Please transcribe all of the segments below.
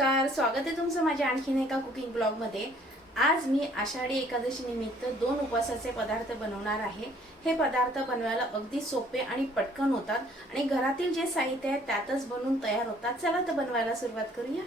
नमस्कार स्वागत आहे तुमचं माझ्या आणखीन एका कुकिंग ब्लॉगमध्ये आज मी आषाढी एकादशी निमित्त दोन उपवासाचे पदार्थ बनवणार आहे. हे पदार्थ बनवायला अगदी सोपे आणि पटकन होतात आणि घरातील जे साहित्य आहे त्यातच बनवून तयार होतात. चला तर बनवायला सुरुवात करूया.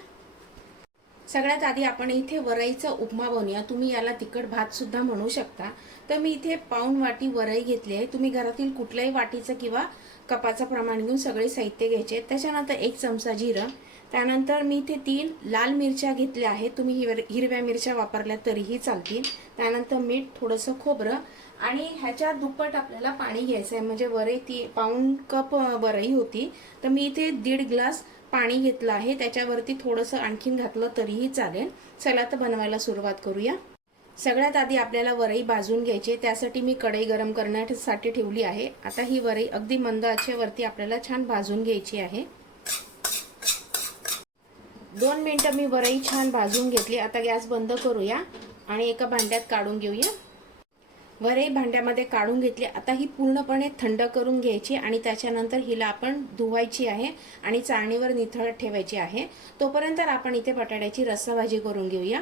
सगळ्यात आधी आपण इथे वरईचा उपमा बनवूया. तुम्ही याला तिखट भात सुद्धा म्हणू शकता. तर मी इथे पाऊन वाटी वरई घेतली आहे. तुम्ही घरातील कुठल्याही वाटीचं किंवा कपाचं प्रमाण घेऊन सगळे साहित्य घ्यायचे. त्याच्यानंतर एक चमचा जिरं त्यानंतर मी इथे तीन लाल मिरच्या घेतल्या आहेत. तुम्ही हिर- हिरव्या मिरच्या वापरल्या तरीही चालतील. त्यानंतर मीठ थोडंसं खोबरं आणि ह्याच्या दुप्पट आपल्याला पाणी घ्यायचं आहे म्हणजे वरई ती पाऊन कप वरई होती. तर मी इथे दीड ग्लास पाणी घेतलं आहे. त्याच्यावरती थोडंसं आणखीन घातलं तरीही चालेल. चला तर बनवायला सुरुवात करूया. सगळ्यात आधी आपल्याला वरई भाजून घ्यायची. त्यासाठी मी कढई गरम करण्यासाठी ठेवली आहे. आता ही वरई अगदी मंद आचेवरती आपल्याला छान भाजून घ्यायची आहे. दोन मिनटं मी वरई छान भाजून घेतली. आता गॅस बंद करूया आणि एका भांड्यात काढून घेऊया. वरई भांड्यामध्ये काढून घेतली. आता ही पूर्णपणे थंड करून घ्यायची आणि त्याच्यानंतर हिला आपण धुवायची आहे आणि चाळणीवर निथळत ठेवायची आहे. तोपर्यंत आपण इथे बटाट्याची रस्सा भाजी करून घेऊया.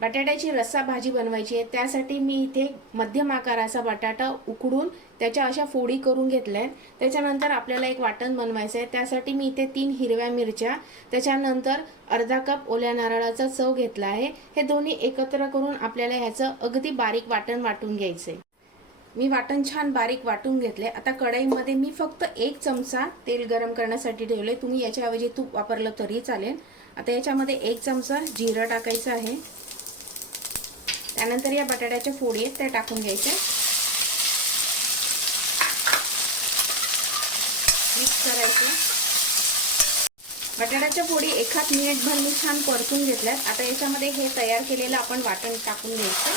बटाट्याची रस्सा भाजी बनवायची आहे. त्यासाठी मी इथे मध्यम आकाराचा बटाटा उकडून त्याच्या अशा फोडी करून घेतल्या आहेत. त्याच्यानंतर आपल्याला एक वाटण बनवायचं आहे. त्यासाठी मी इथे तीन हिरव्या मिरच्या त्याच्यानंतर अर्धा कप ओल्या नारळाचा चव घेतला आहे. हे दोन्ही एकत्र करून आपल्याला ह्याचं अगदी बारीक वाटण वाटून घ्यायचं आहे मी वाटण छान बारीक वाटून घेतले आता कढईमध्ये मी फक्त एक चमचा तेल गरम करण्यासाठी ठेवले तुम्ही याच्याऐवजी तूप वापरलं तरी चालेल. आता याच्यामध्ये एक चमचा जिरं टाकायचं आहे. त्यानंतर या बटाट्याच्या फोडी आहेत त्या टाकून घ्यायच्या. मिक्स करायचं. बटाट्याच्या फोडी एखाद मिनिटभर मी छान परतून घेतल्यात. आता याच्यामध्ये हे तयार केलेलं आपण वाटण टाकून घ्यायचं.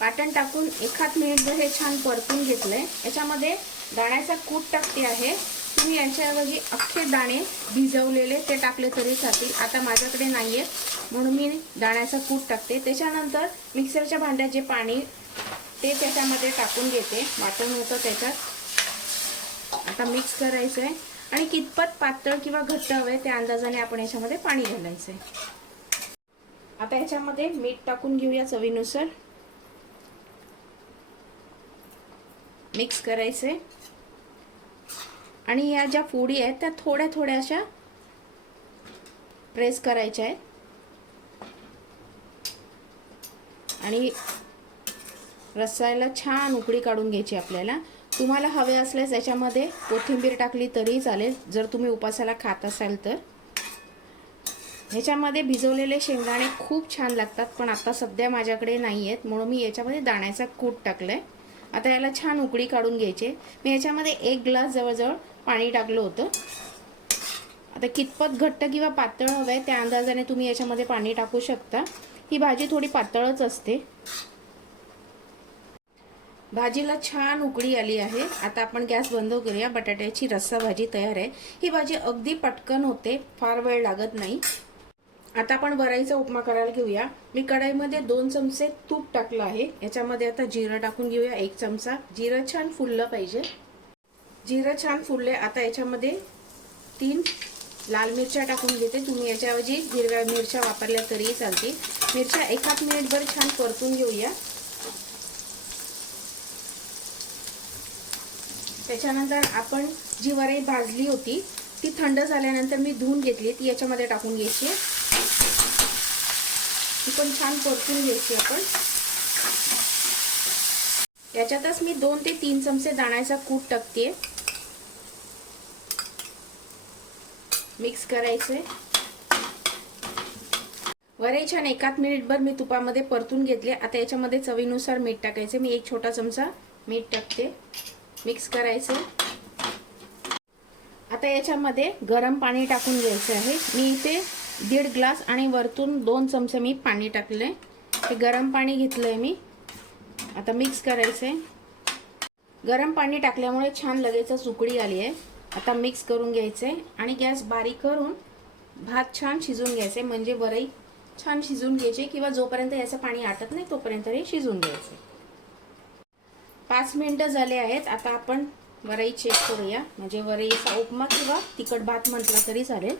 वाटण टाकून एखाद मिनिटभर हे छान परतून घेतलंय. याच्यामध्ये दाण्याचा कूट टाकते आहे. तुम्ही यांच्याऐवजी अख्खे दाणे भिजवलेले ते टाकले तरी चालतील. आता माझ्याकडे नाही आहेत म्हणून मी दाण्याचा कूट टाकते. त्याच्यानंतर मिक्सरच्या भांड्यात जे पाणी ते त्याच्यामध्ये टाकून घेते. वाटण होतं त्याच्यात. आता मिक्स करायचं आहे आणि कितपत पातळ किंवा घट्ट हवं आहे त्या अंदाजाने आपण याच्यामध्ये पाणी घालायचं आहे आता याच्यामध्ये मीठ टाकून घेऊया चवीनुसार. मिक्स करायचे आणि या ज्या फोडी आहेत त्या थोड्या थोड्या अशा प्रेस करायच्या आहेत. आणि रस्सायला छान उकळी काढून घ्यायची आपल्याला. तुम्हाला हवे असल्यास याच्यामध्ये कोथिंबीर टाकली तरी चालेल. जर तुम्ही उपासाला खात असाल तर. ह्याच्यामध्ये भिजवलेले शेंगदाणे खूप छान लागतात पण आता सध्या माझ्याकडे नाही आहेत. म्हणून मी याच्यामध्ये दाण्याचा कूट टाकलाय. आता याला छान उकळी काढून घ्यायचे. मी याच्यामध्ये एक ग्लास जवळजवळ पाणी टाकलं होतं. आता कितपत घट्ट किंवा पातळ हवं आहे त्या अंदाजाने तुम्ही याच्यामध्ये पाणी टाकू शकता. ही भाजी थोडी पातळच असते. भाजीला छान उकळी आली आहे. आता आपण गॅस बंद करूया. बटाट्याची रस्सा भाजी तयार आहे. ही भाजी अगदी पटकन होते. फार वेळ लागत नाही. आता आपण वराईचा उपमा करायला घेऊया. मी कढईमध्ये दोन चमचे तूप टाकलं आहे. याच्यामध्ये आता जिरं टाकून घेऊया. एक चमचा. जिरं छान फुललं पाहिजे. जिरं छान फुलले. आता याच्यामध्ये तीन लाल मिरच्या टाकून घेते. तुम्ही याच्याऐवजी हिरव्या मिरच्या वापरल्या तरीही चालतील. मिरच्या एकाच मिनिटभर छान परतून घेऊया. त्याच्यानंतर आपण जी वराई भाजली होती ती थंड झाल्यानंतर मी धुवून घेतली. ती याच्यामध्ये टाकून घ्यायची. ती पण छान परतून घ्यायची आपण. याच्यातच मी दोन ते तीन चमचे दाण्याचा कूट टाकते मिक्स करायचे. वरे छान एकाच मिनिटभर मी तुपामध्ये परतून घेतले. आता याच्यामध्ये चवीनुसार मीठ टाकायचे. मी एक छोटा चमचा मीठ टाकते. मिक्स करायचं. आता याच्यामध्ये गरम पाणी टाकून घ्यायचं आहे. मी इथे दीड ग्लास आणि वरतून दोन चमचे मी पाणी टाकले. हे गरम पाणी घेतलंय मी. आता मिक्स करायचंय गरम पाणी टाकल्यामुळे छान लगेचच उकळी आली आहे आता मिक्स करून घ्यायचंय आणि गॅस बारीक करून भात छान शिजून घ्यायचे. म्हणजे वरई छान शिजून घ्यायचे किंवा जोपर्यंत याचं पाणी आटत नाही तोपर्यंत हे शिजून घ्यायचे. पाच मिनिटं झाले आहेत. आता आपण वरई चेक करूया. म्हणजे वरईचा उपमा किंवा तिखट भात म्हटलं तरी चालेल.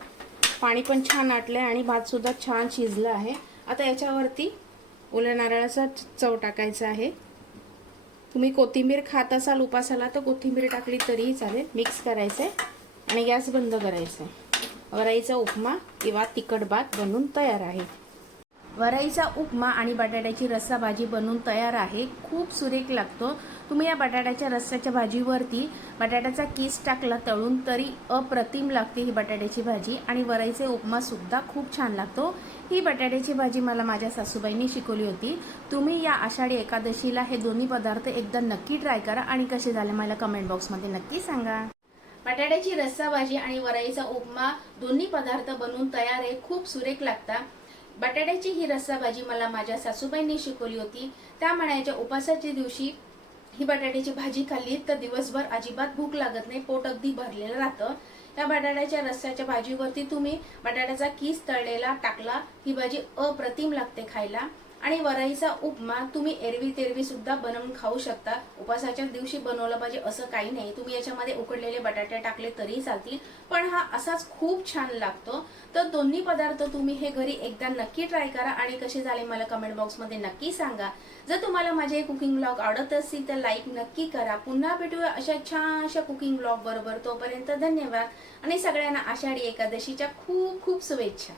पाणी पण छान आटलं आहे आणि भातसुद्धा छान शिजलं आहे. आता याच्यावरती ओल्या नारळाचा चव टाकायचा आहे. तुम्ही कोथिंबीर खात असाल उपासाला तर कोथिंबीर टाकली तरीही चालेल. मिक्स करायचं आहे आणि गॅस बंद करायचा आहे वराईचा उपमा किंवा तिखट भात बनून तयार आहे. वराईचा उपमा आणि बटाट्याची रस्सा भाजी बनवून तयार आहे. खूप सुरेख लागतो. तुम्ही या बटाट्याच्या रस्स्याच्या भाजीवरती बटाट्याचा किस टाकला तळून तरी अप्रतिम लागते ही बटाट्याची भाजी आणि वराईचे उपमासुद्धा खूप छान लागतो. ही बटाट्याची भाजी मला माझ्या सासूबाईंनी शिकवली होती. तुम्ही या आषाढी एकादशीला हे दोन्ही पदार्थ एकदा नक्की ट्राय करा आणि कसे झाले मला कमेंट बॉक्समध्ये नक्की सांगा. बटाट्याची रस्सा भाजी आणि वराईचा उपमा दोन्ही पदार्थ बनवून तयार आहे खूप सुरेख लागतात. बटाट्याची ही रस्सा भाजी मला माझ्या सासूबाईंनी शिकवली होती. त्या म्हणायच्या उपासाच्या दिवशी ही बटाट्याची भाजी खाल्ली तर दिवसभर अजिबात भूक लागत नाही पोट अगदी भरलेलं राहतं. त्या बटाट्याच्या रस्स्याच्या भाजीवरती तुम्ही बटाट्याचा किस तळलेला टाकला ही भाजी अप्रतिम लागते खायला. आणि वराईचा उपमा तुम्ही एरवी तेरवी सुद्धा बनवून खाऊ शकता. उपासाच्या दिवशी बनवलं पाहिजे असं काही नाही. तुम्ही याच्यामध्ये उकडलेले बटाटे टाकले तरी चालतील. पण हा असाच खूप छान लागतो. तर दोन्ही पदार्थ तुम्ही हे घरी एकदा नक्की ट्राय करा आणि कसे झाले मला कमेंट बॉक्समध्ये नक्की सांगा. जर तुम्हाला माझे कुकिंग ब्लॉग आवडत असतील तर लाईक नक्की करा. पुन्हा भेटूया अशा छानशा कुकिंग ब्लॉग बरोबर. तोपर्यंत धन्यवाद. आणि सगळ्यांना आषाढी एकादशीच्या खूप खूप शुभेच्छा.